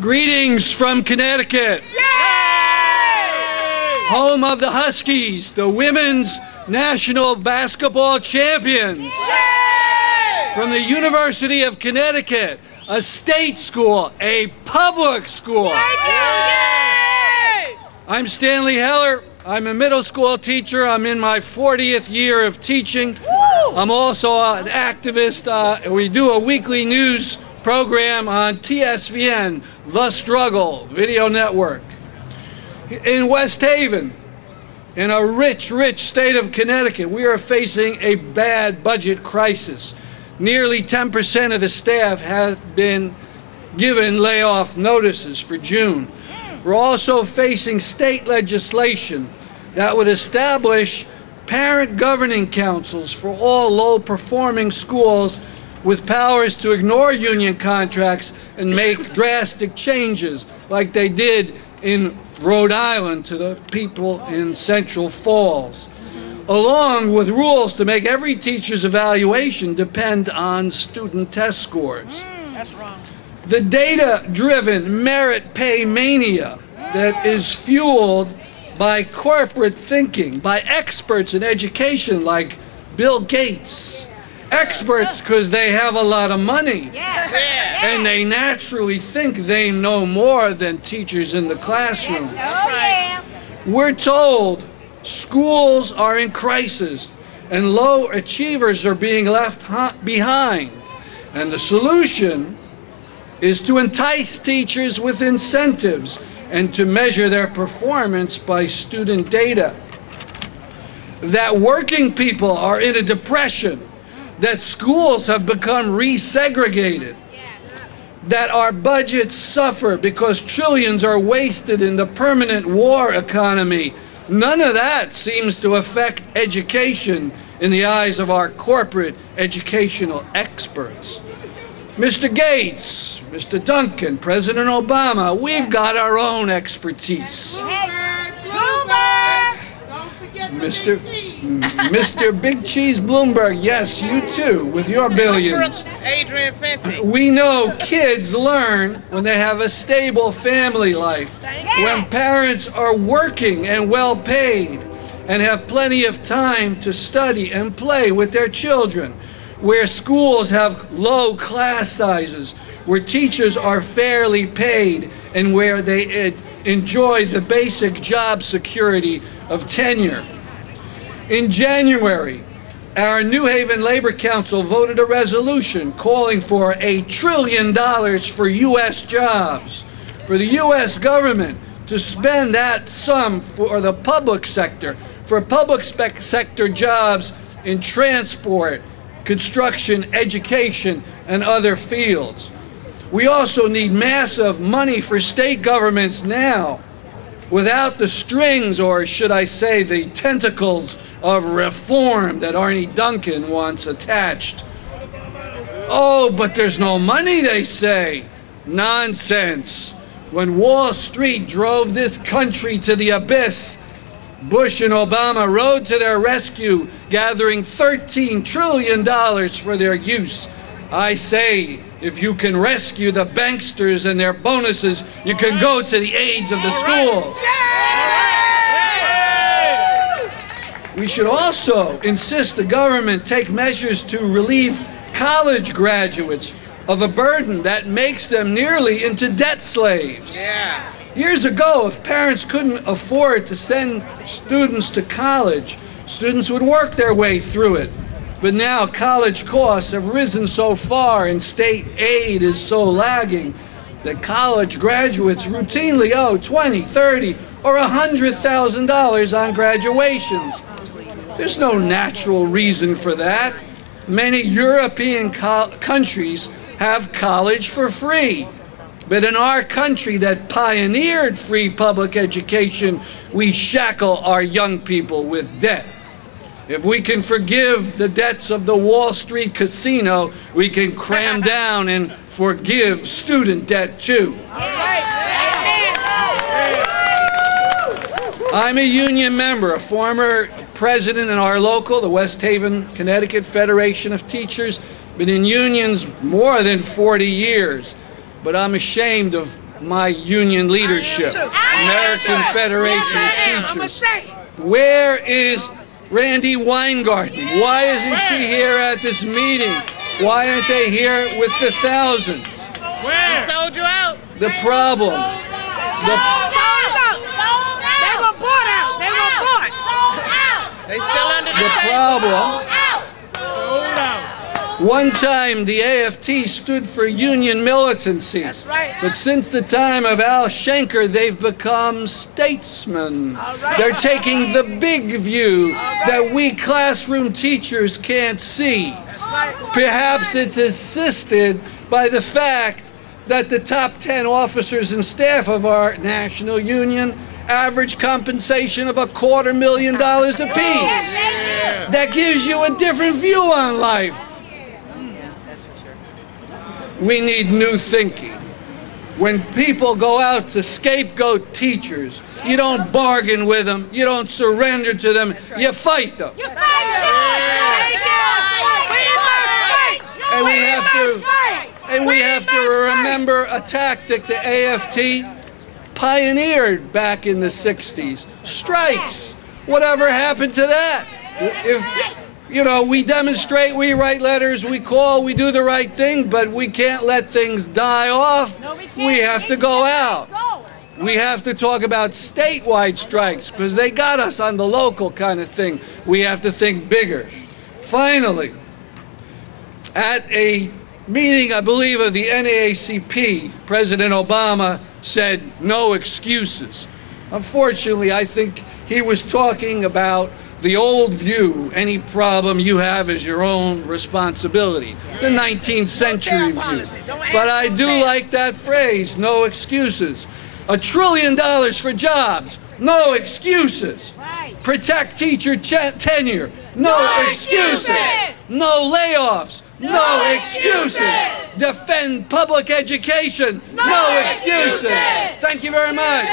Greetings from Connecticut. Yay! Home of the Huskies, the women's national basketball champions. Yay! From the University of Connecticut, a state school, a public school. Thank you! Yay! I'm Stanley Heller. I'm a middle school teacher. I'm in my 40th year of teaching. Woo! I'm also an activist. We do a weekly news program on TSVN, The Struggle Video Network. In West Haven, in a rich, rich state of Connecticut, we are facing a bad budget crisis. Nearly 10% of the staff have been given layoff notices for June. We're also facing state legislation that would establish parent governing councils for all low-performing schools with powers to ignore union contracts and make drastic changes like they did in Rhode Island to the people in Central Falls, along with rules to make every teacher's evaluation depend on student test scores. That's wrong. The data-driven merit pay mania that is fueled by corporate thinking, by experts in education like Bill Gates. Experts because they have a lot of money. And they naturally think they know more than teachers in the classroom. That's right. We're told schools are in crisis and low achievers are being left behind. And the solution is to entice teachers with incentives and to measure their performance by student data. That working people are in a depression, that schools have become resegregated, that our budgets suffer because trillions are wasted in the permanent war economy. None of that seems to affect education in the eyes of our corporate educational experts. Mr. Gates, Mr. Duncan, President Obama, we've got our own expertise. Mr. Big Cheese Bloomberg, yes, you too, with your billions. Adrian Fenty. We know kids learn when they have a stable family life, when parents are working and well paid, and have plenty of time to study and play with their children, where schools have low class sizes, where teachers are fairly paid, and where they enjoy the basic job security of tenure. In January, our New Haven Labor Council voted a resolution calling for $1 trillion for U.S. jobs, for the U.S. government to spend that sum for the public sector, for public sector jobs in transport, construction, education, and other fields. We also need massive money for state governments now, without the strings, or should I say the tentacles of reform that Arnie Duncan wants attached. Oh, but there's no money, they say. Nonsense. When Wall Street drove this country to the abyss, Bush and Obama rode to their rescue, gathering $13 trillion for their use. I say, if you can rescue the banksters and their bonuses, you can go to the aids of the school. We should also insist the government take measures to relieve college graduates of a burden that makes them nearly into debt slaves. Years ago, if parents couldn't afford to send students to college, students would work their way through it. But now college costs have risen so far and state aid is so lagging that college graduates routinely owe $20,000, $30,000, or $100,000 on graduations. There's no natural reason for that. Many European countries have college for free. But in our country that pioneered free public education, we shackle our young people with debt. If we can forgive the debts of the Wall Street casino, we can cram down and forgive student debt too. I'm a union member, a former president in our local, the West Haven, Connecticut Federation of Teachers. Been in unions more than 40 years, but I'm ashamed of my union leadership, American Federation of Teachers. Where is Randy Weingarten? Why isn't she here at this meeting? Why aren't they here with the thousands? Where? We sold you out. The problem. Sold out. They were bought out. They were bought. They still under the problem. Sold out. One time, the AFT stood for union militancy. That's right. But since the time of Al Schenker, they've become statesmen. They're taking the big view that we classroom teachers can't see. Perhaps it's assisted by the fact that the top 10 officers and staff of our national union average compensation of $250,000 apiece. That gives you a different view on life. We need new thinking. When people go out to scapegoat teachers, you don't bargain with them, you don't surrender to them, you fight them. And we have to remember a tactic the AFT pioneered back in the 60s. Strikes. Whatever happened to that? If, you know, we demonstrate, we write letters, we call, we do the right thing, but we can't let things die off. We have to go out. We have to talk about statewide strikes because they got us on the local kind of thing. We have to think bigger. Finally, at a meeting, I believe, of the NAACP, President Obama said, "No excuses." Unfortunately, I think he was talking about the old view, any problem you have is your own responsibility, the 19th century view. But I do like that phrase, no excuses. $1 trillion for jobs, no excuses. Protect teacher tenure, no excuses. No layoffs, no excuses. Defend public education, no excuses. Thank you very much.